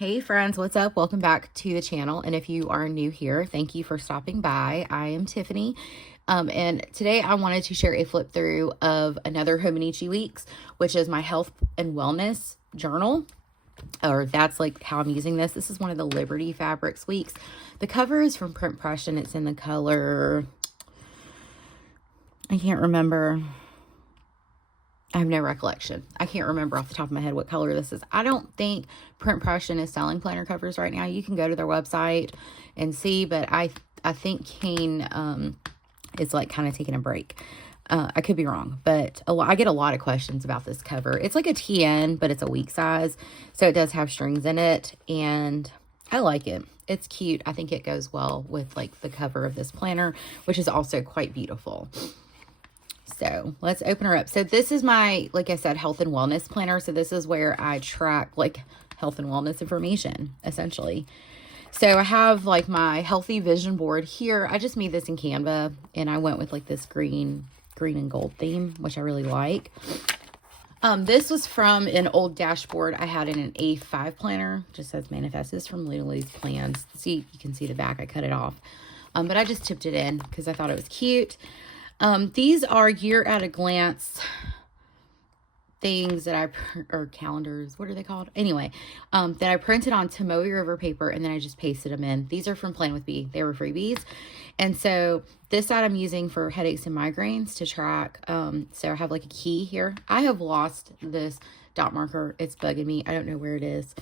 Hey friends, what's up? Welcome back to the channel. And if you are new here, thank you for stopping by. I am Tiffany. And today I wanted to share a flip through of another Hobonichi Weeks, which is my health and wellness journal. Or that's like how I'm using this. This is one of the Liberty Fabrics weeks. The cover is from Print Press and it's in the color, I can't remember. I have no recollection. I can't remember off the top of my head what color this is. I don't think Print Pression is selling planner covers right now. You can go to their website and see, but I think Kane is like kind of taking a break. I could be wrong, but I get a lot of questions about this cover. It's like a TN, but it's a week size, so it does have strings in it, and I like it. It's cute. I think it goes well with like the cover of this planner, which is also quite beautiful. So let's open her up. So this is my, like I said, health and wellness planner. So this is where I track like health and wellness information, essentially. So I have like my healthy vision board here. I just made this in Canva and I went with like this green and gold theme, which I really like. This was from an old dashboard I had in an A5 planner. Just says manifest. This is from Lily's plans. See, you can see the back. I cut it off. But I just tipped it in because I thought it was cute. These are year at a glance things that or calendars, what are they called? Anyway, that I printed on Tomoe River paper and then I just pasted them in. These are from Plan With Me. They were freebies. And so this side I'm using for headaches and migraines to track. So I have like a key here. I have lost this dot marker. It's bugging me. I don't know where it is.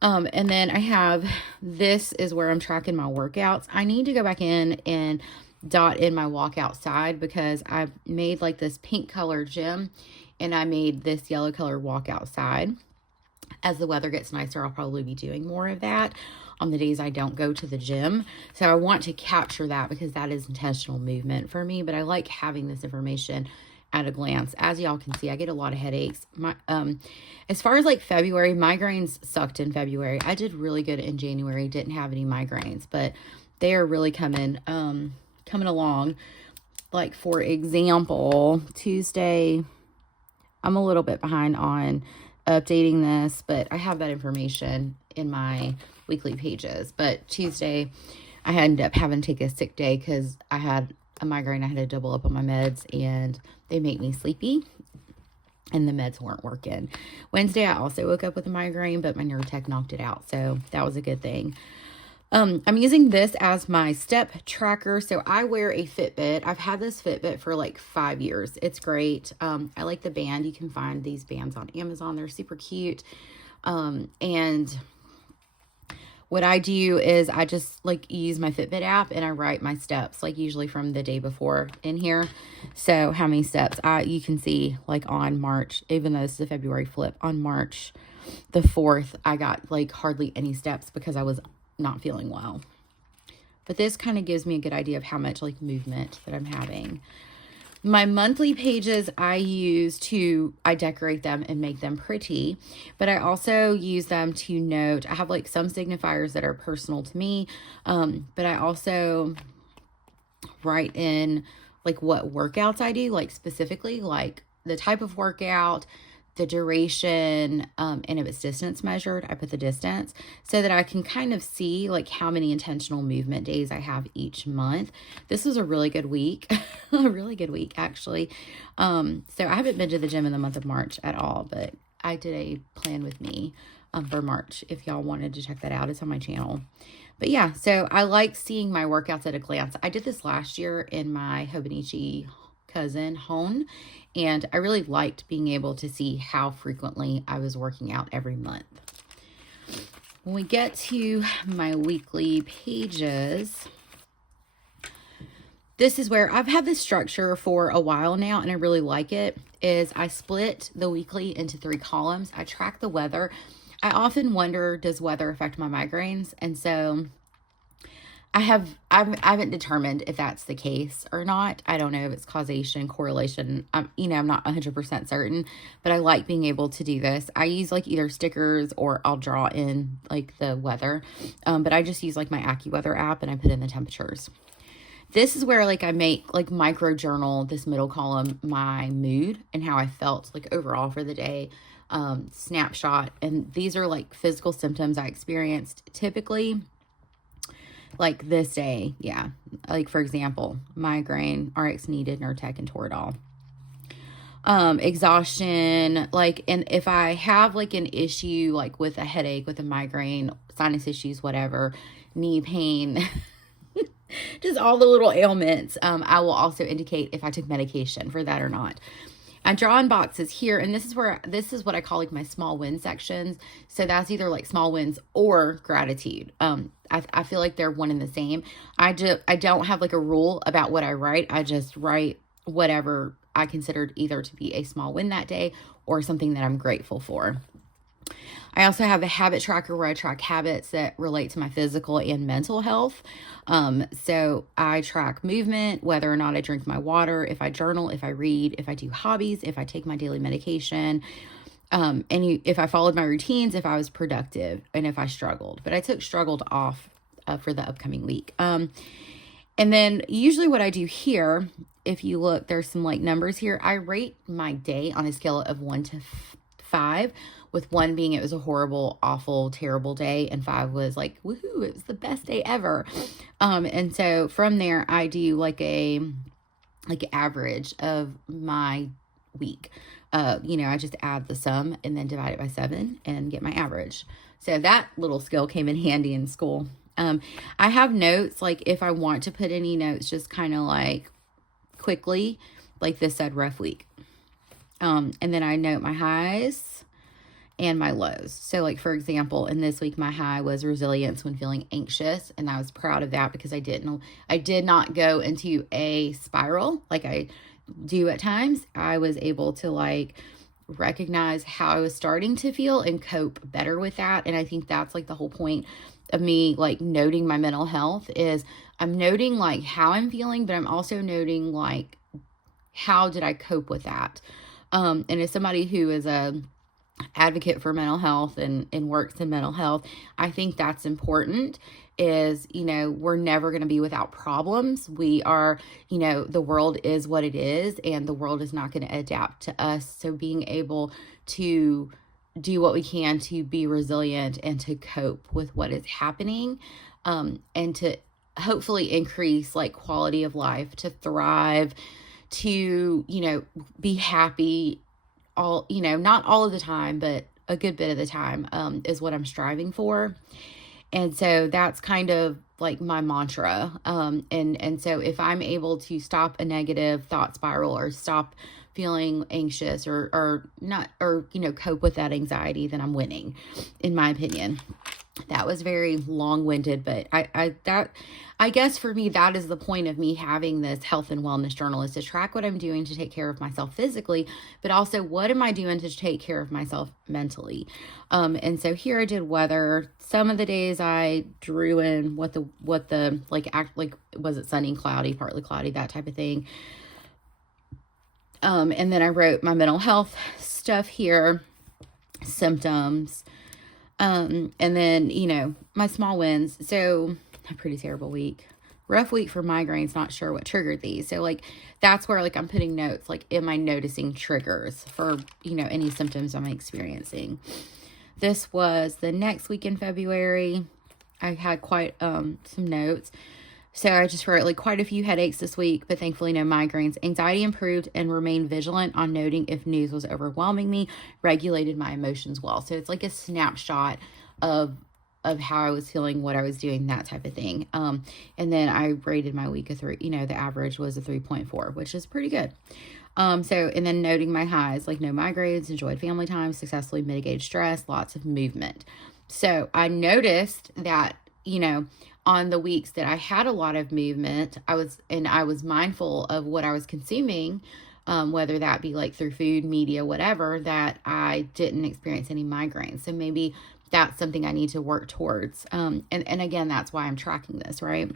And then I have, this is where I'm tracking my workouts. I need to go back in and dot in my walk outside because I made like this pink color gym and I made this yellow color walk outside. As the weather gets nicer, I'll probably be doing more of that on the days I don't go to the gym. So I want to capture that because that is intentional movement for me, but I like having this information at a glance. As y'all can see, I get a lot of headaches. As far as like February, migraines sucked in February. I did really good in January, didn't have any migraines, but they are really coming along. Like for example, Tuesday, I'm a little bit behind on updating this, but I have that information in my weekly pages. But Tuesday, I ended up having to take a sick day because I had a migraine. I had to double up on my meds and they make me sleepy and the meds weren't working. Wednesday, I also woke up with a migraine, but my nerve tech knocked it out. So that was a good thing. I'm using this as my step tracker. So I wear a Fitbit. I've had this Fitbit for like 5 years. It's great. I like the band. You can find these bands on Amazon. They're super cute. And what I do is I just like use my Fitbit app and I write my steps, like usually from the day before in here. So how many steps you can see like on March, even though this is a February flip, on March the 4th, I got like hardly any steps because I was not feeling well. But this kind of gives me a good idea of how much like movement that I'm having. My monthly pages I decorate them and make them pretty, but I also use them to note. I have like some signifiers that are personal to me, but I also write in like what workouts I do, like specifically like the type of workout, the duration, and if it's distance measured, I put the distance so that I can kind of see like how many intentional movement days I have each month. This was a really good week, a really good week actually. So I haven't been to the gym in the month of March at all, but I did a Plan With Me for March. If y'all wanted to check that out, it's on my channel. But yeah, so I like seeing my workouts at a glance. I did this last year in my Hobonichi cousin Hone, and I really liked being able to see how frequently I was working out every month. When we get to my weekly pages, this is where I've had this structure for a while now and I really like it. Is I split the weekly into 3 columns. I track the weather. I often wonder, does weather affect my migraines? And so I haven't determined if that's the case or not. I don't know if it's causation, correlation. I'm not 100% certain, but I like being able to do this. I use like either stickers or I'll draw in like the weather. But I just use like my AccuWeather app and I put in the temperatures. This is where like I make like micro journal, this middle column, my mood and how I felt like overall for the day. snapshot. And these are like physical symptoms I experienced typically like this day. Yeah. Like for example, migraine, RX needed, Nurtec, and Toradol. Exhaustion, like, and if I have like an issue, like with a headache, with a migraine, sinus issues, whatever, knee pain, just all the little ailments, I will also indicate if I took medication for that or not. I draw in boxes here, and this is what I call like my small win sections. So that's either like small wins or gratitude. I feel like they're one and the same. I don't have like a rule about what I write. I just write whatever I considered either to be a small win that day or something that I'm grateful for. I also have a habit tracker where I track habits that relate to my physical and mental health. So I track movement, whether or not I drink my water, if I journal, if I read, if I do hobbies, if I take my daily medication, if I followed my routines, if I was productive, and if I struggled. But I took struggled off for the upcoming week. And then usually what I do here, if you look, there's some like numbers here. I rate my day on a scale of 1 to 5, with 1 being it was a horrible, awful, terrible day, and 5 was like, woohoo, it was the best day ever. And so from there, I do like average of my week. I just add the sum and then divide it by 7 and get my average. So that little skill came in handy in school. I have notes, like if I want to put any notes, just kind of like quickly, like this said rough week. And then I note my highs and my lows. So like, for example, in this week, my high was resilience when feeling anxious. And I was proud of that because I did not go into a spiral like I do at times. I was able to like recognize how I was starting to feel and cope better with that. And I think that's like the whole point of me like noting my mental health is I'm noting like how I'm feeling, but I'm also noting like how did I cope with that. And as somebody who is a advocate for mental health and works in mental health, I think that's important is, we're never going to be without problems. We are, the world is what it is, and the world is not going to adapt to us. So being able to do what we can to be resilient and to cope with what is happening, and to hopefully increase like quality of life, to thrive, to, be happy all, not all of the time, but a good bit of the time, is what I'm striving for. And so that's kind of like my mantra. And so if I'm able to stop a negative thought spiral or stop feeling anxious or cope with that anxiety, then I'm winning, in my opinion. That was very long-winded, but I guess for me, that is the point of me having this health and wellness journal, is to track what I'm doing to take care of myself physically, but also what am I doing to take care of myself mentally. And so here I did weather. Some of the days I drew in what the was it sunny, cloudy, partly cloudy, that type of thing. And then I wrote my mental health stuff here, symptoms, and then, my small wins. So a pretty terrible week, rough week for migraines, not sure what triggered these. So like, that's where like I'm putting notes, like, am I noticing triggers for, any symptoms I'm experiencing? This was the next week in February. I had quite, some notes. So I just wrote like quite a few headaches this week, but thankfully no migraines. Anxiety improved and remained vigilant on noting if news was overwhelming me, regulated my emotions well. So it's like a snapshot of how I was feeling, what I was doing, that type of thing. And then I rated my week a 3, the average was a 3.4, which is pretty good. And then noting my highs, like no migraines, enjoyed family time, successfully mitigated stress, lots of movement. So I noticed that, on the weeks that I had a lot of movement, I was mindful of what I was consuming, whether that be like through food, media, whatever, that I didn't experience any migraines. So maybe that's something I need to work towards. And again, that's why I'm tracking this, right?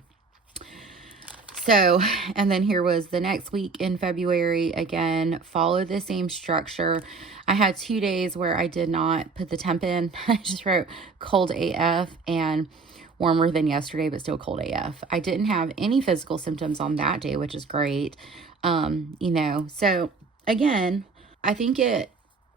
So, and then here was the next week in February. Again, follow the same structure. I had 2 days where I did not put the temp in. I just wrote cold AF and warmer than yesterday, but still cold AF. I didn't have any physical symptoms on that day, which is great. So again, I think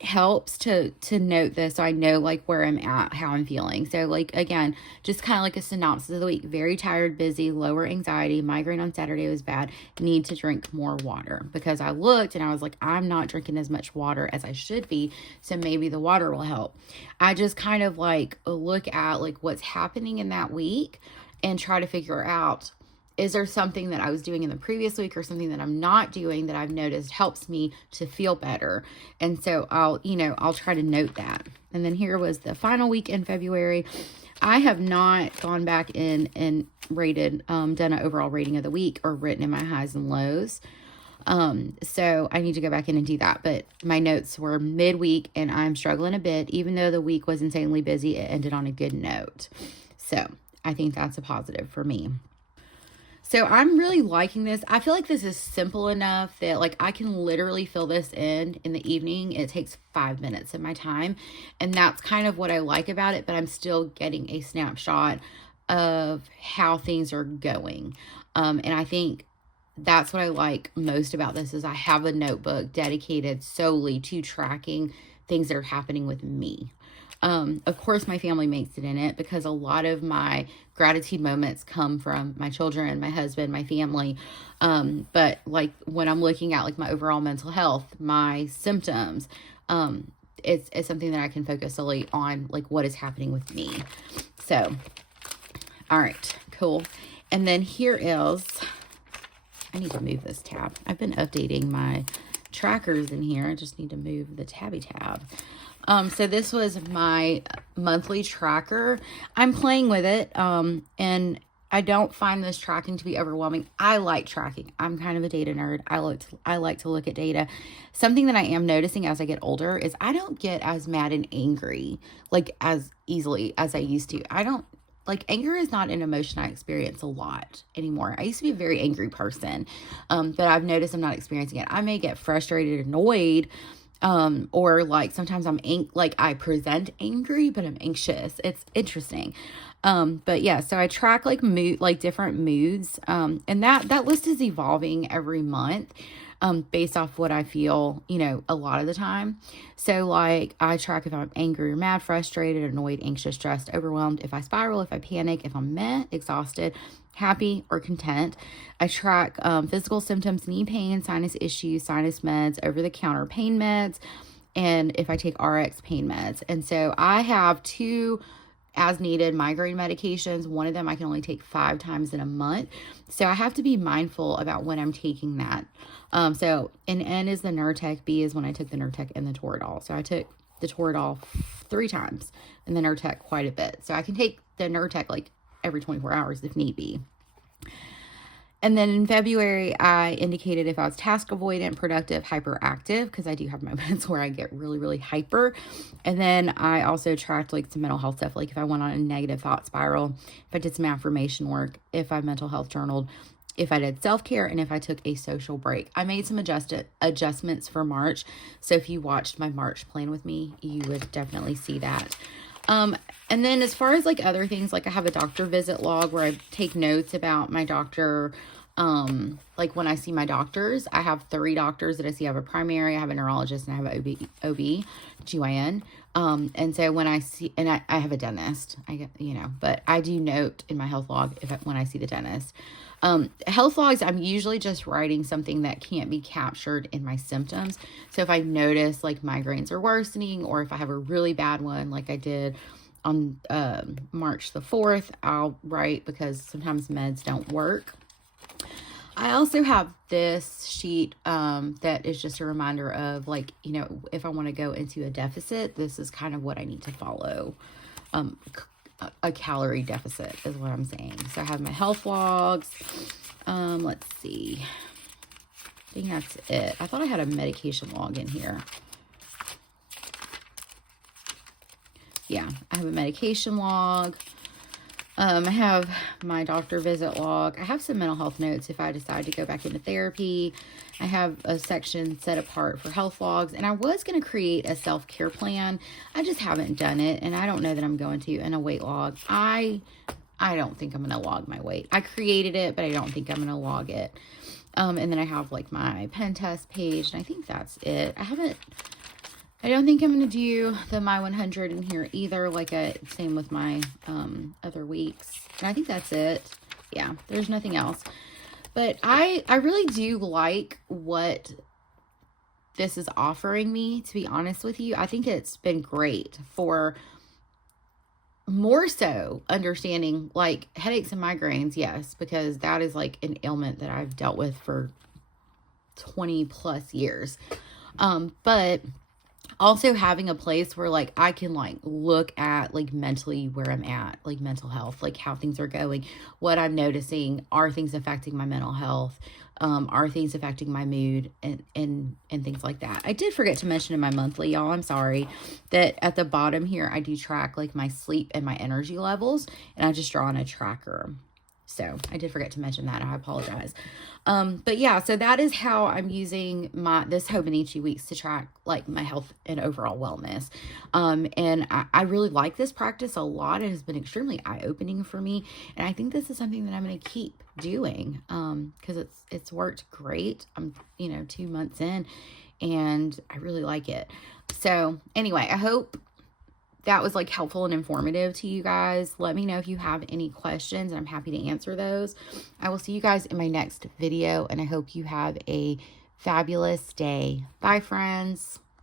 helps to note this so I know like where I'm at, how I'm feeling. So like again, just kind of like a synopsis of the week. Very tired, busy, lower anxiety, migraine on Saturday was bad, need to drink more water, because I looked and I was like, I'm not drinking as much water as I should be, so maybe the water will help. I just kind of like look at like what's happening in that week and try to figure out, is there something that I was doing in the previous week or something that I'm not doing that I've noticed helps me to feel better? And so I'll try to note that. And then here was the final week in February. I have not gone back in and rated, done an overall rating of the week or written in my highs and lows. So I need to go back in and do that. But my notes were midweek and I'm struggling a bit. Even though the week was insanely busy, it ended on a good note. So I think that's a positive for me. So I'm really liking this. I feel like this is simple enough that like I can literally fill this in the evening. It takes 5 minutes of my time. And that's kind of what I like about it, but I'm still getting a snapshot of how things are going. And I think that's what I like most about this is I have a notebook dedicated solely to tracking things that are happening with me. Of course, my family makes it in it because a lot of my gratitude moments come from my children, my husband, my family. But like when I'm looking at like my overall mental health, my symptoms, it's something that I can focus solely on, like what is happening with me. So, all right, cool. And then here is, I need to move this tab. I've been updating my trackers in here. I just need to move the tabby tab. So this was my monthly tracker. I'm playing with it, and I don't find this tracking to be overwhelming. I like tracking. I'm kind of a data nerd. I like to look at data. Something that I am noticing as I get older is I don't get as mad and angry, like as easily as I used to. Like anger is not an emotion I experience a lot anymore. I used to be a very angry person, but I've noticed I'm not experiencing it. I may get frustrated, annoyed, or like sometimes like I present angry, but I'm anxious. It's interesting. But yeah, so I track like different moods. And that list is evolving every month, based off what I feel, a lot of the time. So like I track if I'm angry or mad, frustrated, annoyed, anxious, stressed, overwhelmed, if I spiral, if I panic, if I'm exhausted, happy, or content. I track physical symptoms, knee pain, sinus issues, sinus meds, over-the-counter pain meds, and if I take RX pain meds. And so I have 2 as-needed migraine medications. One of them I can only take 5 times in a month. So I have to be mindful about when I'm taking that. So an N is the Nurtec, B is when I took the Nurtec and the Toradol. So I took the Toradol 3 times and the Nurtec quite a bit. So I can take the Nurtec like every 24 hours if need be. And then in February, I indicated if I was task avoidant, productive, hyperactive, because I do have moments where I get really, really hyper. And then I also tracked like some mental health stuff, like if I went on a negative thought spiral, if I did some affirmation work, if I mental health journaled, if I did self-care, and if I took a social break. I made some adjustments for March. So if you watched my March plan with me, you would definitely see that. And then as far as like other things, like I have a doctor visit log where I take notes about my doctor. Like when I see my doctors, I have 3 doctors that I see. I have a primary, I have a neurologist, and I have an OB/GYN. And so when I see, and I have a dentist, but I do note in my health log when I see the dentist. Health logs, I'm usually just writing something that can't be captured in my symptoms. So if I notice like migraines are worsening, or if I have a really bad one, like I did on March the 4th, I'll write, because sometimes meds don't work. I also have this sheet that is just a reminder of like, if I want to go into a deficit, this is kind of what I need to follow. A calorie deficit is what I'm saying. So I have my health logs. Let's see. I think that's it. I thought I had a medication log in here. Yeah, I have a medication log. I have my doctor visit log. I have some mental health notes if I decide to go back into therapy. I have a section set apart for health logs, and I was going to create a self-care plan. I just haven't done it, and I don't know that I'm going to. And a weight log. I don't think I'm going to log my weight. I created it, but I don't think I'm going to log it. And then I have like my pen test page, and I think that's it. I haven't I don't think I'm going to do the My 100 in here either, like same with my other weeks. And I think that's it. Yeah, there's nothing else. But I really do like what this is offering me, to be honest with you. I think it's been great for more so understanding like headaches and migraines, yes, because that is like an ailment that I've dealt with for 20 plus years. But also having a place where like I can like look at like mentally where I'm at, like mental health, like how things are going, what I'm noticing, are things affecting my mental health, are things affecting my mood, and things like that. I did forget to mention in my monthly, y'all, I'm sorry, that at the bottom here I do track like my sleep and my energy levels, and I just draw on a tracker. So I did forget to mention that. I apologize. But yeah, so that is how I'm using this Hobonichi weeks to track like my health and overall wellness. And I really like this practice a lot. It has been extremely eye-opening for me. And I think this is something that I'm going to keep doing, because it's worked great. I'm, 2 months in, and I really like it. So anyway, I hope that was like helpful and informative to you guys. Let me know if you have any questions, and I'm happy to answer those. I will see you guys in my next video, and I hope you have a fabulous day. Bye, friends.